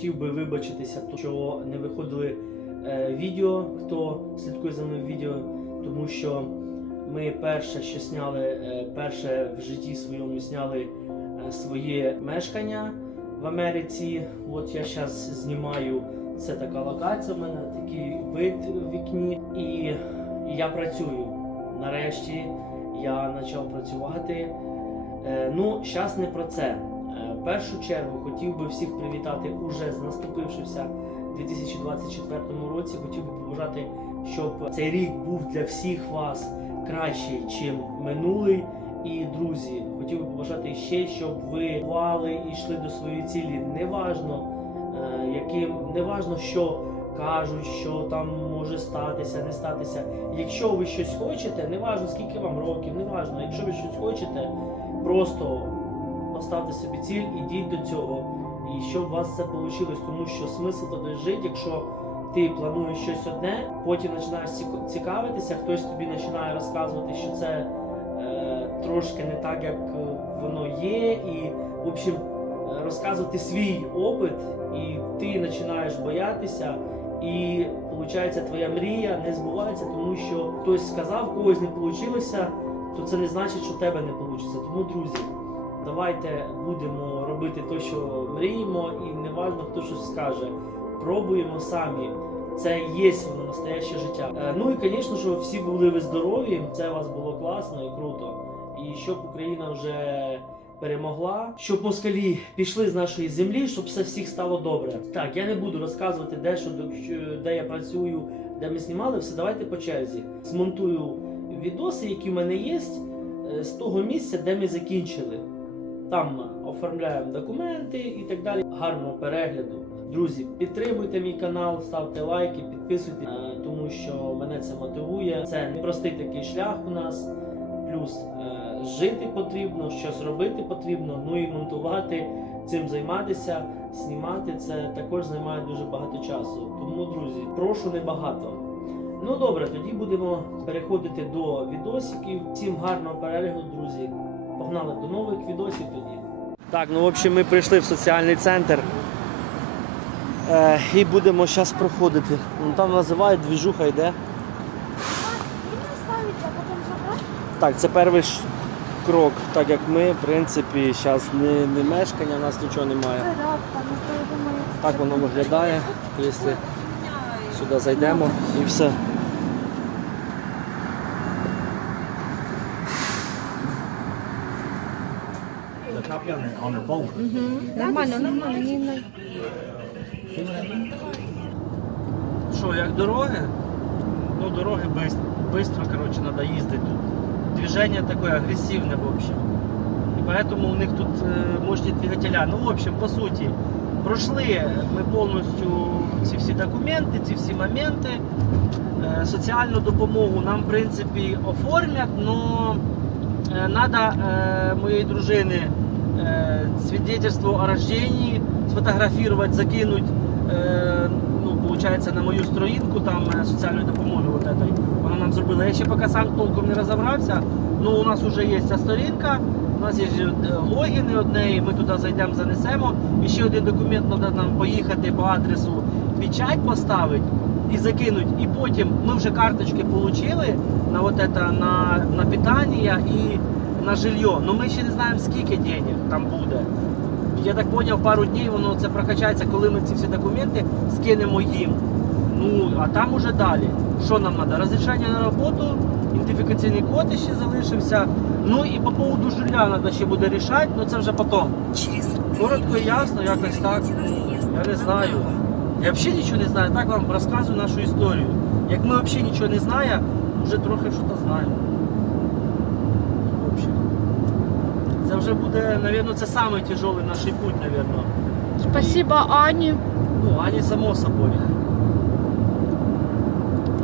хотів би вибачитися, що не виходили е, відео, хто слідкує за мною відео, тому що ми перше, що сняли, е, перше в житті своєму сняли е, своє мешкання в Америці. От я зараз знімаю. Це така локація в мене, такий вид в вікні. І я працюю. Нарешті я почав працювати. Ну, зараз не про це. В першу чергу хотів би всіх привітати уже з наступившимся 2024 році. Хотів би побажати, щоб цей рік був для всіх вас кращий, чим минулий. І друзі, хотів би побажати ще, щоб ви вали і йшли до своєї цілі. Неважно, е, яким, неважно, що кажуть, що там може статися, не статися. Якщо ви щось хочете, неважно скільки вам років, неважно, якщо ви щось хочете, просто поставте собі ціль, ідіть до цього. І щоб у вас це вийшло, тому що смисл тоді жити, якщо ти плануєш щось одне, потім починаєш цікавитися, хтось тобі починає розказувати, що це е, трошки не так, як е, воно є, і в общем розказувати свій опит, і ти починаєш боятися, і виходить, твоя мрія не збувається, тому що хтось сказав, когось не вийшло, то це не значить, що в тебе не вийде. Тому, друзі, давайте будемо робити те, що мріємо, і не важливо, хто щось скаже. Пробуємо самі. Це є воно настояще життя. Е, Ну і звісно, що всі були ви здорові. Це у вас було класно і круто. І щоб Україна вже перемогла, щоб москалі пішли з нашої землі, щоб все всіх стало добре. Так, я не буду розказувати, де що де я працюю, де ми знімали. Все, давайте по черзі. Змонтую відоси, які в мене є, е, з того місця, де ми закінчили. Там оформляємо документи і так далі. Гарного перегляду. Друзі, підтримуйте мій канал, ставте лайки, підписуйтесь, е, тому що мене це мотивує. Це непростий такий шлях у нас. Плюс е, жити потрібно, щось робити потрібно, ну і монтувати, цим займатися, знімати це також займає дуже багато часу. Тому, друзі, прошу небагато. Ну добре, тоді будемо переходити до відосиків. Всім гарного перегляду, друзі. Погнали до нових відосів тоді. Так, ну в общем, ми прийшли в соціальний центр. Е, і будемо зараз проходити. Ну, там називають двіжуха йде. Так, це перший ж крок, так як ми, в принципі, зараз не, не мешкання, у нас нічого немає. Так воно виглядає, якщо сюди зайдемо і все. Their phone. Нормально, нормально, ні, ні. Що, як дороги? Ну, дороги швидко, коротше, треба їздити тут. Движение такое агрессивное, в общем. И поэтому у них тут э, мощні двигателя. Ну, в общем, по суті, пройшли ми повністю ці всі документи, ці всі моменти. Е, соціальну допомогу нам, в принципі, оформлять, але треба е, моєї дружини свідетельство о рождении сфотографувати, закинуть, е, ну, получается, на мою сторінку там е, соціальної допомоги. Вот этой. Вона нам зробила. Я ще поки сам толком не розібрався. Ну, у нас вже є ця сторінка, у нас є е, логіни одне, ми туди зайдемо, занесемо. І ще один документ треба нам поїхати по адресу, печать поставити і закинуть. І потім ми вже карточки отримали на вот это, на, на питання і на жилье. Ну ми ще не знаємо, скільки денег там буде. Я так зрозумів, пару днів воно це прокачається, коли ми ці всі документи скинемо їм. Ну, а там уже далі. Що нам треба? Розрішення на роботу, ідентифікаційний код ще залишився. Ну і по поводу жилья треба ще буде рішати, ну це вже потім. Коротко і ясно, якось так. Я не знаю. Я взагалі нічого не знаю, так вам розказую нашу історію. Як ми взагалі нічого не знаємо, вже трохи щось знаємо. В общем. Це вже буде, мабуть, це самий тяжелий наш путь, мабуть. Спасибо Ані. Ну, Ані само собою.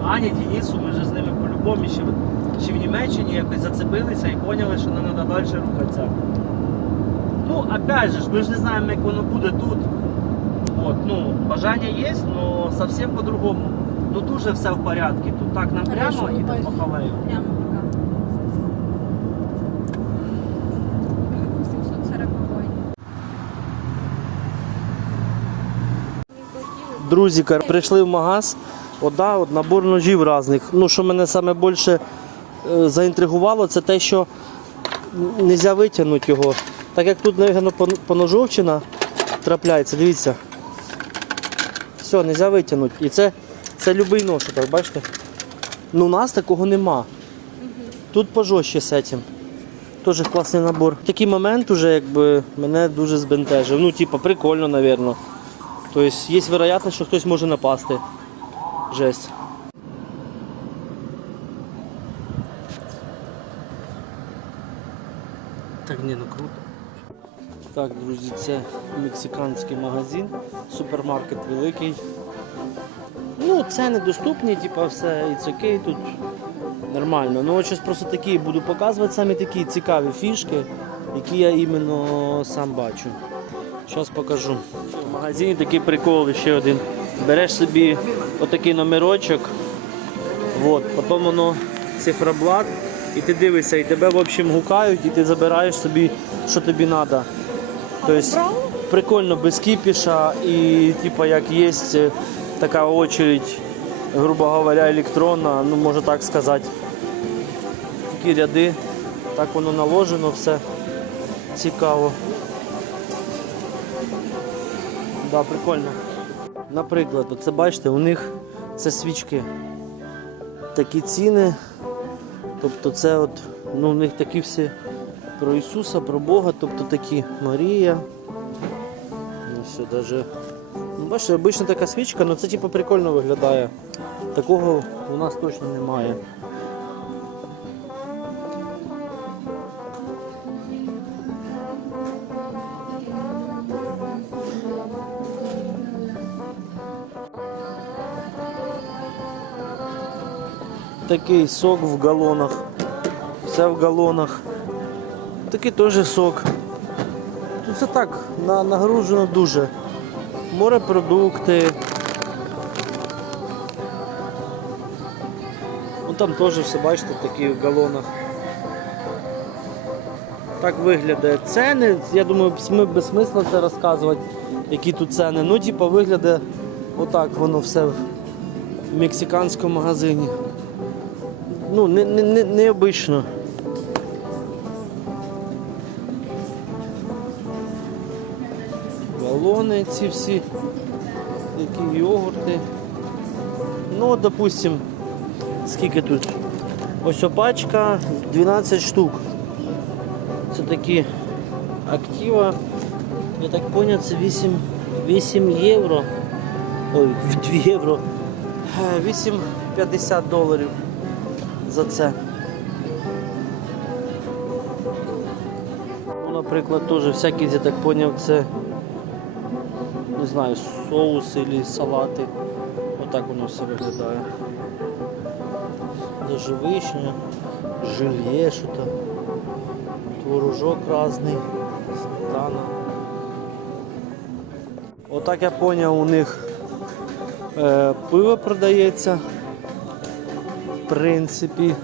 Аня, Денису, ми вже з ними по-любому ще, ще в Німеччині якось зацепилися і поняли, що нам треба далі рухатися. Ну, опять же, ми ж не знаємо, як воно буде тут. От, ну, бажання є, але зовсім по-другому. Ну дуже все в порядку. Тут так нам прямо і ой. до Пахалею. Прямо. Друзі, прийшли в магаз, от, от набор ножів різних. Ну, що мене саме більше е, заінтригувало, це те, що не можна витягнути його. Так як тут, мабуть, поножовчина трапляється, дивіться. Все, не можна витягнути. І це, це любий нож, так, бачите? Ну, у нас такого нема. Тут пожорстче з цим. Теж класний набор. Такий момент уже якби мене дуже збентежив. Ну, типа, прикольно, мабуть. Тобто є вероятність, що хтось може напасти. Жесть. Так, ні, ну круто. Так, друзі, це мексиканський магазин, супермаркет великий. Ну, ціни доступні, типа все, it's окей, тут нормально. Ну, от щось просто такі буду показувати самі такі цікаві фішки, які я іменно сам бачу. Зараз покажу. В магазині такий прикол ще один. Береш собі отакий номерочок, от, потім воно цифроблат, і ти дивишся, і тебе в общем гукають, і ти забираєш собі, що тобі треба. Тобто прикольно без кіпіша і типа як є така очередь, грубо говоря, електронна, ну можна так сказати. Такі ряди, так воно наложено, все цікаво. Да, прикольно. Наприклад, оце бачите, у них це свічки. Такі ціни. Тобто це от, ну, у них такі всі про Ісуса, про Бога, тобто такі Марія. Ну все, даже. Ну, бачите, обична така свічка, але це типу прикольно виглядає. Такого у нас точно немає. Такий сок в галонах. Все в галонах. Такий теж сок. Тут це так нагружено дуже. Морепродукти. Ну там теж все, бачите, такі в галонах. Так виглядає ціни. Я думаю, без смисла це розказувати, які тут ціни. Ну, типу, виглядає отак воно все в мексиканському магазині. Ну, не, не, не, необично. Балони ці всі, які йогурти. Ну, допустим, скільки тут? Ось опачка 12 штук. Це такі актива. Я так зрозумів, це 8, 8 євро. Ой, 2 євро. Е, 8,50 доларів за це. Ну, наприклад, теж всякі, я так зрозумів, це не знаю, соуси або салати. Отак воно все виглядає. Даже вишня, жилье що-то, творожок різний, сметана. Отак я зрозумів, у них е, пиво продається. Принципі.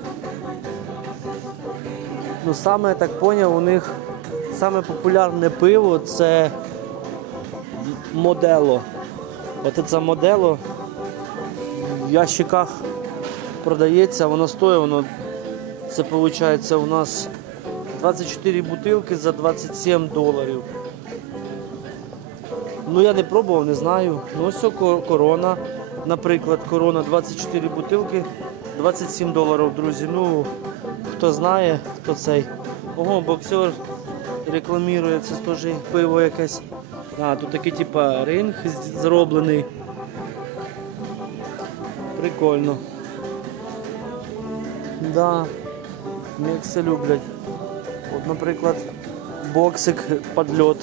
Ну, саме я так зрозумів, у них саме популярне пиво це модело. От це модело в ящиках продається, воно стоїть, воно це виходить у нас 24 бутилки за 27 доларів. Ну я не пробував, не знаю. Ну ось корона, наприклад, корона 24 бутилки, 27 доларів, друзі. Ну, хто знає, хто цей. Ого, боксер рекламує, це теж пиво якесь. А, тут такий типа ринг зроблений. Прикольно. Да, мікси люблять. От, наприклад, боксик під льот.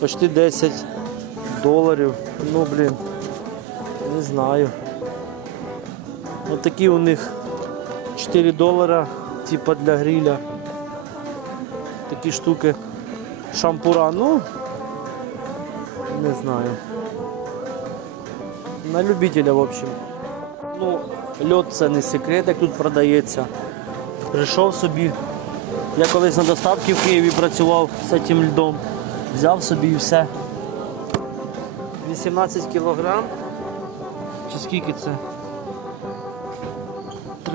Почти 10 доларів. Ну, блін, не знаю. От такі у них 4 долара, типа для гриля. Такі штуки. Шампура, ну не знаю. На любителя, в общем. Ну, льод це не секрет, як тут продається. Прийшов собі. Я колись на доставці в Києві працював з цим льдом. Взяв собі і все. 18 кілограм. Чи скільки це?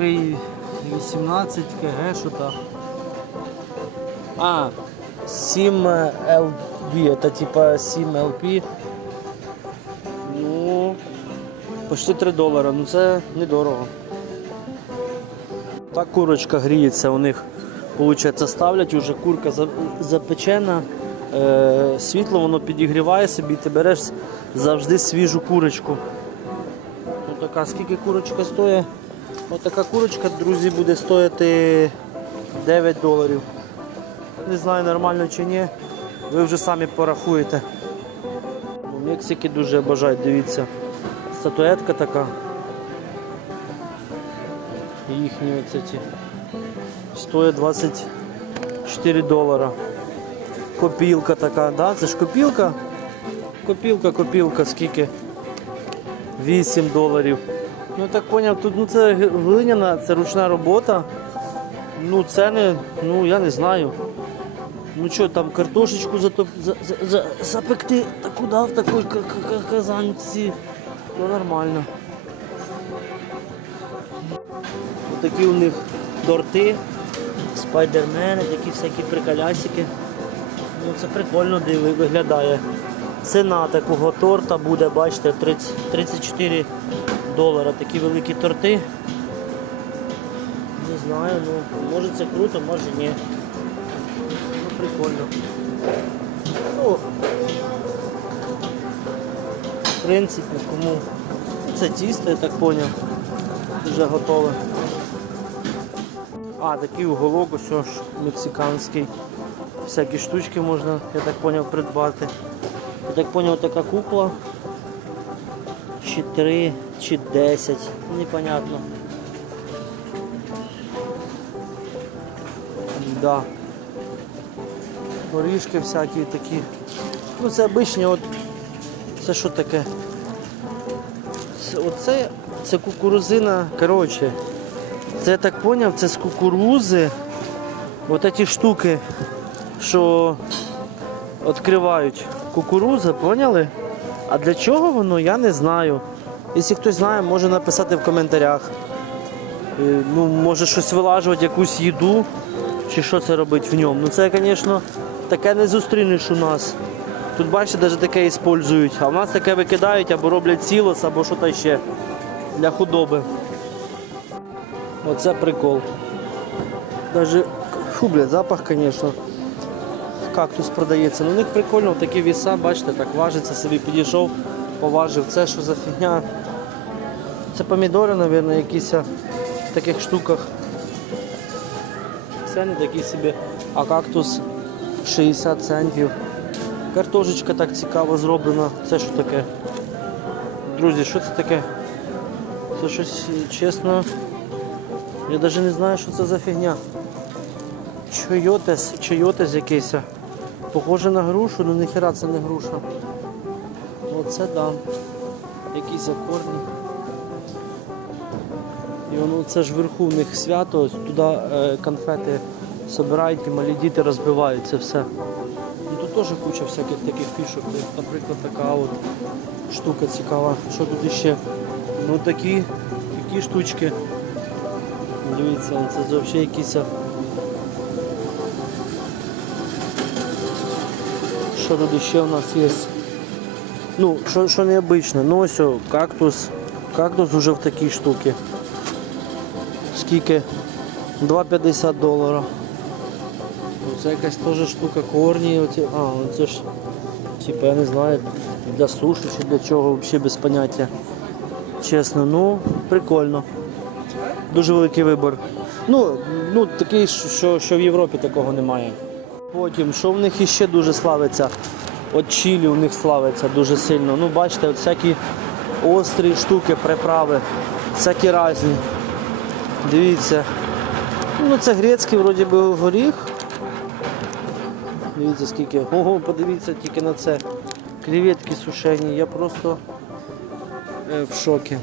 3,18 кг, що так. А, 7 LB, це типа 7 LP. Ну, почти 3 долара, ну це недорого. Так курочка гріється у них. Получається, ставлять уже курка запечена, е, світло воно підігріває собі, ти береш завжди свіжу курочку. Ось така, скільки курочка стоїть? Ось така курочка, друзі, буде стоїти 9 доларів. Не знаю, нормально чи ні. Ви вже самі порахуєте. У Мексики дуже обожають, дивіться. Статуетка така. Їхні оце ці. Стоїть 24 долара. Копілка така, да? Це ж копілка? Копілка, копілка, скільки? 8 доларів. Ну так поняв, тут ну, це глиняна, це ручна робота. Ну ціни, ну я не знаю. Ну що, там картошечку затоп... за, за, за, запекти та куди в такій казанці. Ну нормально. Такі у них торти, спайдермени, такі всякі приколясики. Ну це прикольно диви, виглядає. Ціна такого торта буде, бачите, 30, 34 долара. Такі великі торти. Не знаю, ну може це круто, може ні. Ну прикольно. Ну, в принципі, кому це тісто, я так зрозумів, вже готове. А, такий уголок ось мексиканський. Всякі штучки можна, я так зрозумів, придбати. Я так зрозумів, така кукла. Чи 3, чи 10, непонятно. Да. Горішки всякі такі. Ну це обичні, от це що таке? Це, оце це кукурузина, коротше. Це я так зрозумів, це з кукурузи. От ці штуки, що відкривають кукурузу, поняли? А для чого воно, я не знаю. Якщо хтось знає, може написати в коментарях. Е, Ну, може щось вилажувати, якусь їду, чи що це робить в ньому. Ну це, звісно, таке не зустрінеш у нас. Тут бачите, навіть таке використовують, а в нас таке викидають або роблять сілос, або що ще для худоби. Оце прикол. Даже, фу, блядь, запах, звісно. Кактус продається. Ну, у них прикольно, такі віса, бачите, так важиться, собі підійшов, поважив. Це що за фігня? Це помідори, мабуть, якісь в таких штуках. Це не такі собі, а кактус 60 центів. Картошечка так цікаво зроблена. Це що таке? Друзі, що це таке? Це щось чесно. Я навіть не знаю, що це за фігня. Чойотес, чойотес якийсь. Похоже на грушу, але ніхера це не груша. Оце да. Якісь корні. Воно це ж вверху у них свято, туди е, конфети збирають і малі діти розбивають це все. І тут теж куча всяких таких фішок. Наприклад, така от штука цікава. Що тут іще? Ну такі, такі штучки. Дивіться, це взагалі якісь. Що тут ще у нас є? Ну, що, що необычно. Ну ось кактус. Кактус уже в такій штуці. Скільки? 2,50 доларів. Це якась теж штука корні. Оці, а, це ж, типу, я не знаю, для суші чи для чого, взагалі без поняття. Чесно, ну, прикольно. Дуже великий вибір. Ну, ну такий, що, що в Європі такого немає. Потім, що в них іще дуже славиться? От чилі у них славиться дуже сильно. Ну, бачите, от всякі острі штуки, приправи, всякі різні. Дивіться. Ну, це грецький вроді би горіх. Дивіться скільки. Ого, подивіться тільки на це. Креветки сушені. Я просто е, в шокі.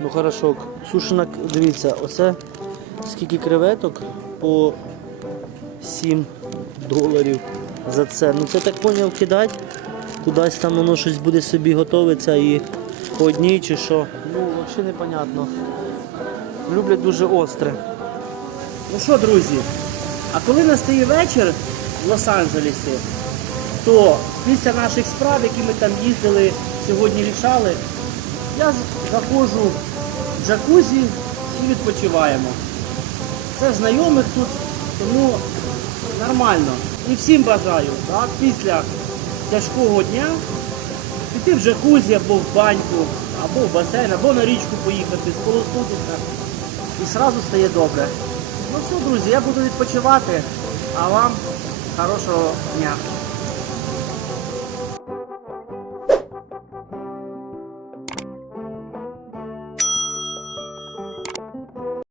Ну хорошо, сушена, дивіться, оце скільки креветок по 7 доларів. за це. Ну це так поняв кидать. Кудись там воно щось буде собі готовиться і по одній чи що. Ну, взагалі непонятно. Люблять дуже остре. Ну що, друзі, а коли настає вечір в Лос-Анджелесі, то після наших справ, які ми там їздили, сьогодні рішали, я заходжу в джакузі і відпочиваємо. Це знайомих тут, тому нормально. І всім бажаю так, після тяжкого дня піти в джакузі або в баньку, або в басейн, або на річку поїхати, сполоснутися. І одразу стає добре. Ну все, друзі, я буду відпочивати, а вам хорошого дня.